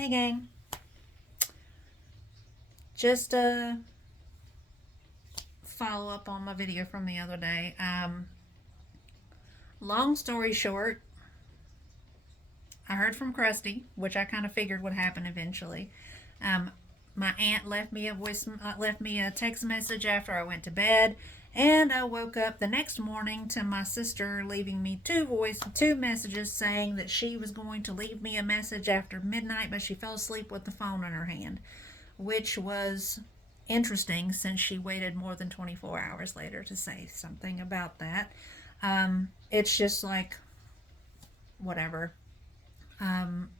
Hey gang, just follow up on my video from the other day. Long story short, I heard from Krusty, which I kind of figured would happen eventually. Um, my aunt left me a text message after I went to bed, and I woke up the next morning to my sister leaving me two messages saying that she was going to leave me a message after midnight, but she fell asleep with the phone in her hand, which was interesting since she waited more than 24 hours later to say something about that. It's just like, whatever. Um,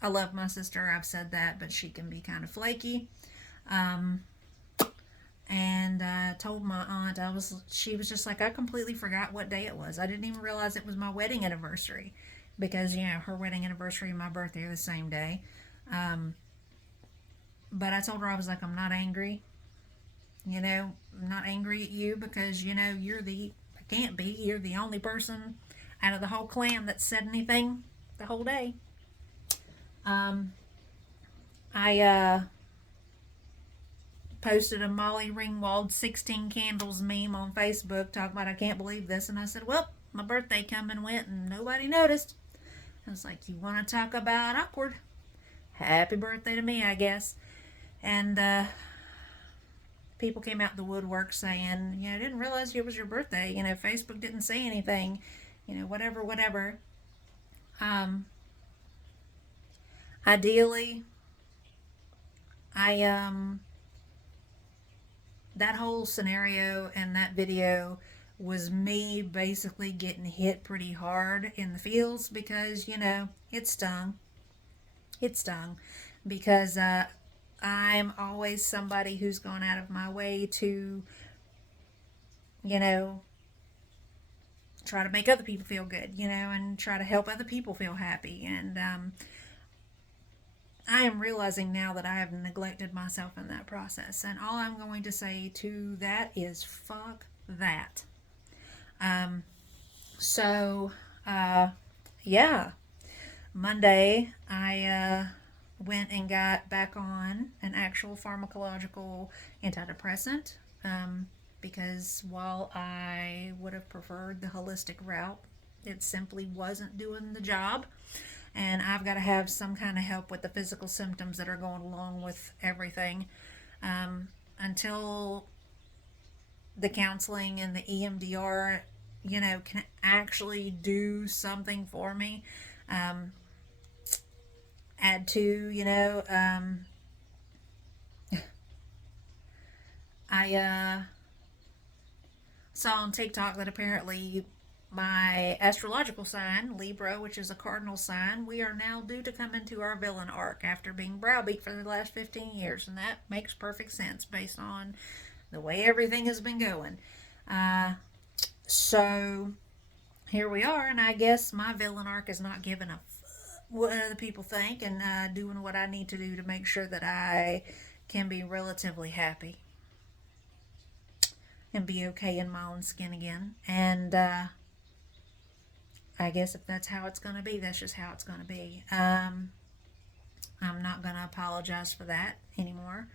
I love my sister, I've said that, but she can be kind of flaky. Um, and I told my aunt, she was just like, I completely forgot what day it was. I didn't even realize it was my wedding anniversary because, her wedding anniversary and my birthday are the same day. Um, but I told her, I was like, I'm not angry. I'm not angry at you because, I can't be, you're the only person out of the whole clan that said anything the whole day. Um, I posted a Molly Ringwald 16 candles meme on Facebook talking about I can't believe this. And I said, well, my birthday come and went and nobody noticed. I was like, you want to talk about awkward? Happy birthday to me, I guess. And people came out the woodwork saying, I didn't realize it was your birthday. Facebook didn't say anything. Whatever, whatever. Um, Ideally, I that whole scenario and that video was me basically getting hit pretty hard in the feels because it stung. It stung because I'm always somebody who's gone out of my way to you know try to make other people feel good, and try to help other people feel happy. And I am realizing now that I have neglected myself in that process. And all I'm going to say to that is fuck that. Um, so, uh, yeah, Monday I went and got back on an actual pharmacological antidepressant because while I would have preferred the holistic route, it simply wasn't doing the job. And I've got to have some kind of help with the physical symptoms that are going along with everything until the counseling and the EMDR, can actually do something for me. Um, Add to, I saw on TikTok that apparently my astrological sign, Libra, which is a cardinal sign, we are now due to come into our villain arc after being browbeat for the last 15 years. And that makes perfect sense based on the way everything has been going. Uh, so here we are, and I guess my villain arc is not giving a what other people think and doing what I need to do to make sure that I can be relatively happy and be okay in my own skin again. And I guess if that's how it's going to be, that's just how it's going to be. I'm not going to apologize for that anymore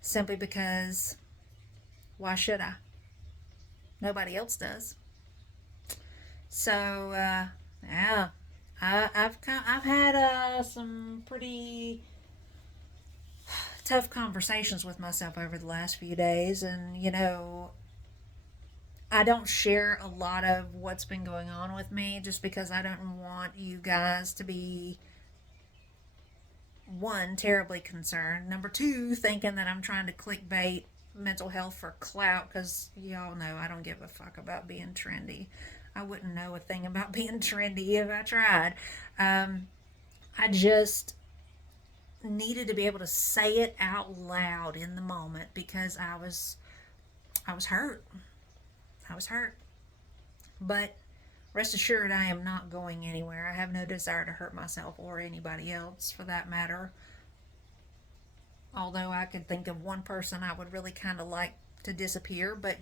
simply because why should I? Nobody else does. So, yeah, I've had some pretty tough conversations with myself over the last few days, and I don't share a lot of what's been going on with me just because I don't want you guys to be, one, terribly concerned, number two, thinking that I'm trying to clickbait mental health for clout, because y'all know I don't give a fuck about being trendy. I wouldn't know a thing about being trendy if I tried. Um, I just needed to be able to say it out loud in the moment because I was hurt. I was hurt. But rest assured, I am not going anywhere. I have no desire to hurt myself or anybody else for that matter. Although I could think of one person I would really kind of like to disappear, but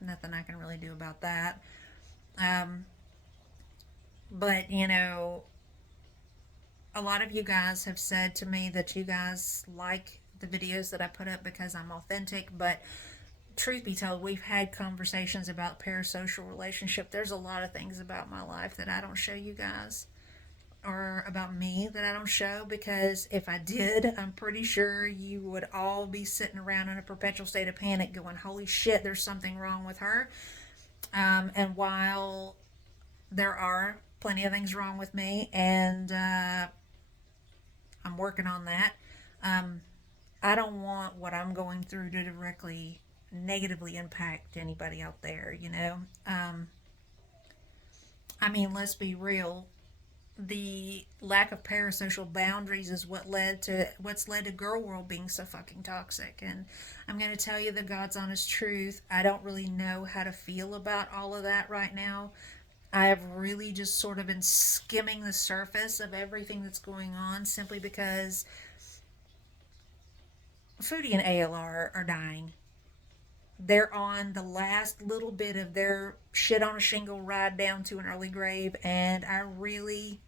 nothing I can really do about that. Um, but a lot of you guys have said to me that you guys like the videos that I put up because I'm authentic, but truth be told, we've had conversations about parasocial relationship. There's a lot of things about my life that I don't show you guys, or about me that I don't show, because if I did, I'm pretty sure you would all be sitting around in a perpetual state of panic going, holy shit, there's something wrong with her. And while there are plenty of things wrong with me, and I'm working on that, um, I don't want what I'm going through to directly negatively impact anybody out there, you know? I mean, let's be real. The lack of parasocial boundaries is what's led to girl world being so fucking toxic. And I'm going to tell you the God's honest truth. I don't really know how to feel about all of that right now. I have really just sort of been skimming the surface of everything that's going on, simply because Foodie and ALR are dying. They're on the last little bit of their shit on a shingle ride down to an early grave, and I really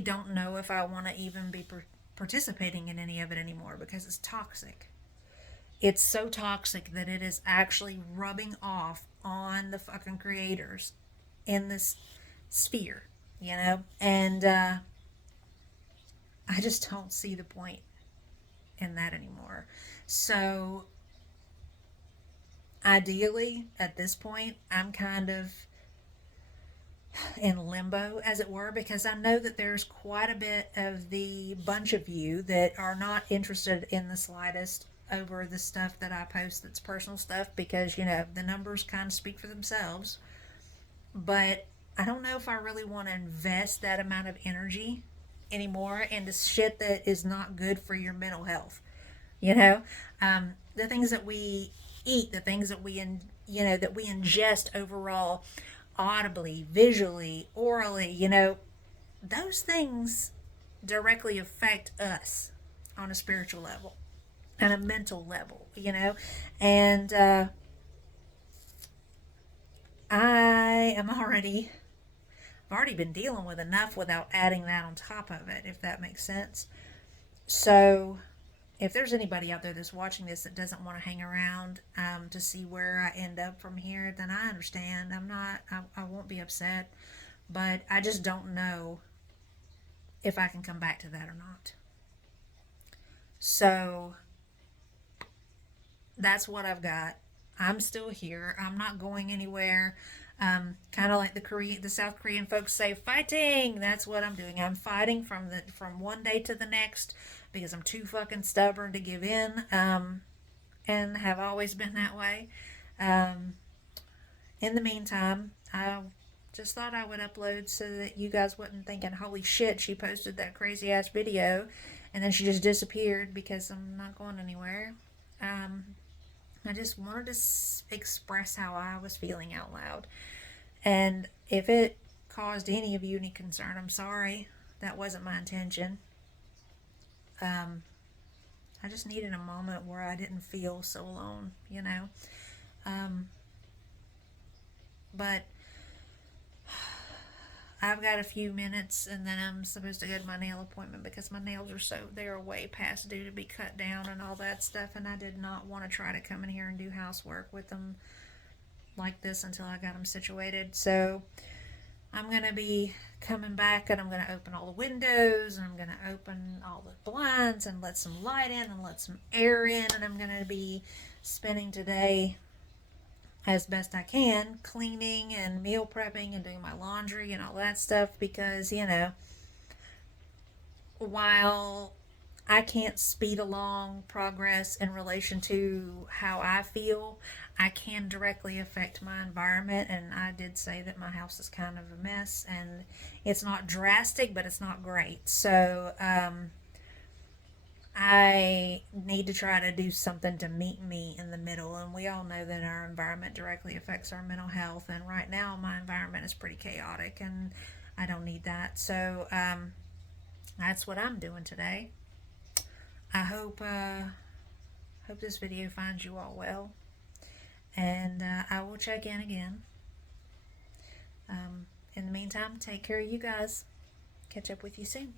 don't know if I want to even be participating in any of it anymore, because it's toxic. It's so toxic that it is actually rubbing off on the fucking creators in this sphere, you know? And I just don't see the point in that anymore. So, ideally, at this point, I'm kind of in limbo, as it were, because I know that there's quite a bit of the bunch of you that are not interested in the slightest over the stuff that I post that's personal stuff, because, you know, the numbers kind of speak for themselves. But I don't know if I really want to invest that amount of energy anymore into shit that is not good for your mental health. You know, the things that we eat, the things that that we ingest overall, audibly, visually, orally, those things directly affect us on a spiritual level and a mental level, and I am I've already been dealing with enough without adding that on top of it, if that makes sense. So, if there's anybody out there that's watching this that doesn't want to hang around to see where I end up from here, then I understand. I won't be upset, but I just don't know if I can come back to that or not. So that's what I've got. I'm still here. I'm not going anywhere. Kind of like the South Korean folks say, fighting. That's what I'm doing. I'm fighting from one day to the next, because I'm too fucking stubborn to give in, and have always been that way. Um, in the meantime, I just thought I would upload so that you guys wasn't thinking, holy shit, she posted that crazy ass video and then she just disappeared, because I'm not going anywhere. Um, I just wanted to express how I was feeling out loud. And if it caused any of you any concern, I'm sorry. That wasn't my intention. Um, I just needed a moment where I didn't feel so alone. Um, but I've got a few minutes, and then I'm supposed to go to my nail appointment, because my nails they're way past due to be cut down and all that stuff, and I did not want to try to come in here and do housework with them like this until I got them situated. So I'm going to be coming back, and I'm going to open all the windows, and I'm going to open all the blinds and let some light in and let some air in, and I'm going to be spending today as best I can cleaning and meal prepping and doing my laundry and all that stuff, because while I can't speed along progress in relation to how I feel, I can directly affect my environment. And I did say that my house is kind of a mess, and it's not drastic, but it's not great. So I need to try to do something to meet me in the middle. And we all know that our environment directly affects our mental health. And right now, my environment is pretty chaotic, and I don't need that. So that's what I'm doing today. I hope this video finds you all well, and I will check in again. In the meantime, take care of you guys. catch up with you soon.